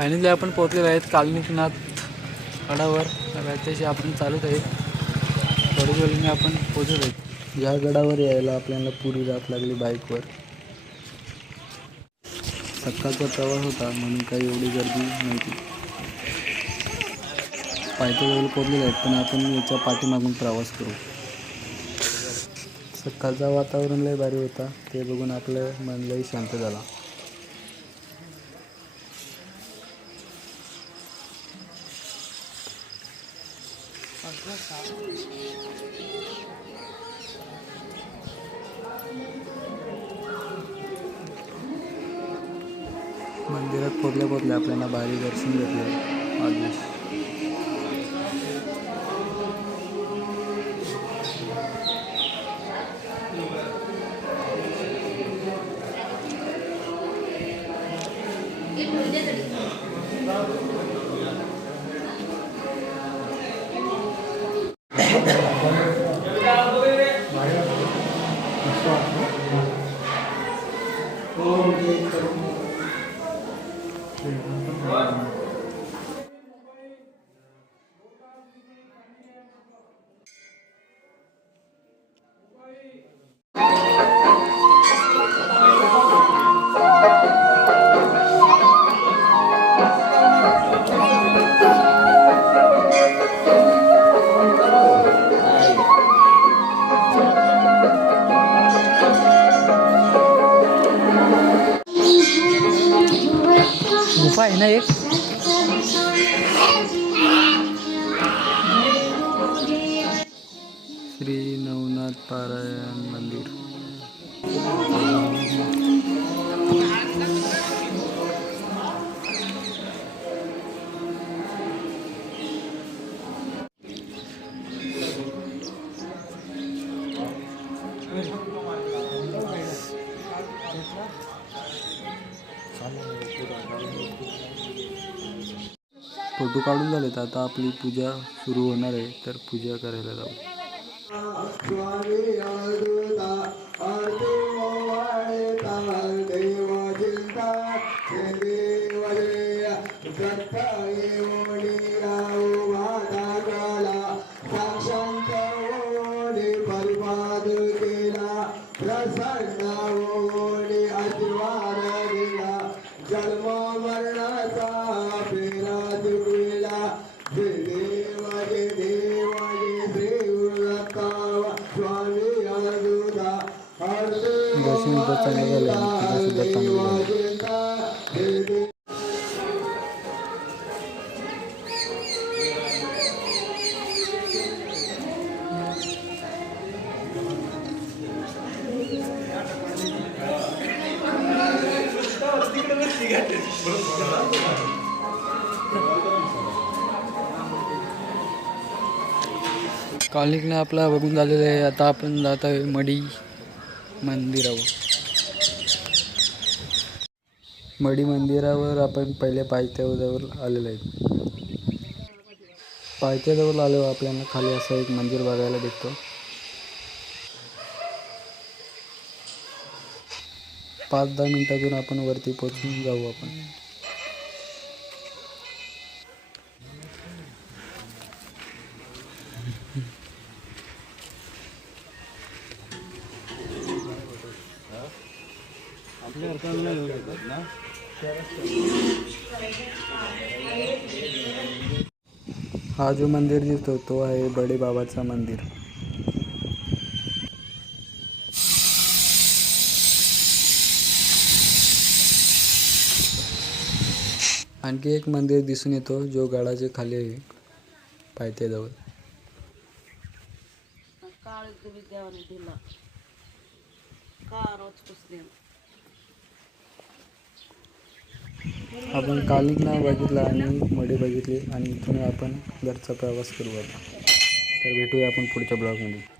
Finally आपण पोहोचलेलो आहेत कालनीनाथ गडावर. त्याच्याशी आपण चालत आहे. थोड्या वेळाने आपण पोहोचत आहेत. या गडावर यायला आपल्याला पुरी रात लागली बाईकवर. सकाळचा प्रवास होता म्हणून काही एवढी गर्दी नव्हती. पायथ्याजवळ पोहोचलेले आहेत पण आपण याच्या पाठीमागून प्रवास करू. सकाळचा वातावरण लय भारी होता. ते बघून आपलं मन लय शांत झाला. मंदिरात पोचल्या आपल्याला भारी दर्शन भेटले. ऑलमोस्ट गुफा आहे ना एक. श्री नवनाथ पारायण मंदिर. फोटो काढून झालेत. आता आपली पूजा सुरू होणार आहे तर पूजा करायला जाऊ. दर्शन सुद्धा चांगलं झालं आणि पूजा सुद्धा चांगली झाली. कॉलनीतनं आपला बघून झालेलं आहे. आता आपण जात आहे मडी मंदिरावर. मडी मंदिरावर आपण पहिले पायथ्याजवळ आलेलो आहे. पायथ्याजवळ आल्यावर आपल्याला खाली असं एक मंदिर बघायला भेटतो. 5-10 मिनिटातून आपण वरती पोहोचून जाऊ. आपण हा जो मंदिर दिसतो तो आहे बडे बाबाचा मंदिर. आणखी एक मंदिर दिसून येतो जो गडाच्या खाली आहे पायथ्याजवळ. आपण कालिंगना बघितला आणि मडी बघितली आणि इथून आपण घरचा प्रवास करू. आता तर भेटूया आपण पुढच्या ब्लॉगमध्ये.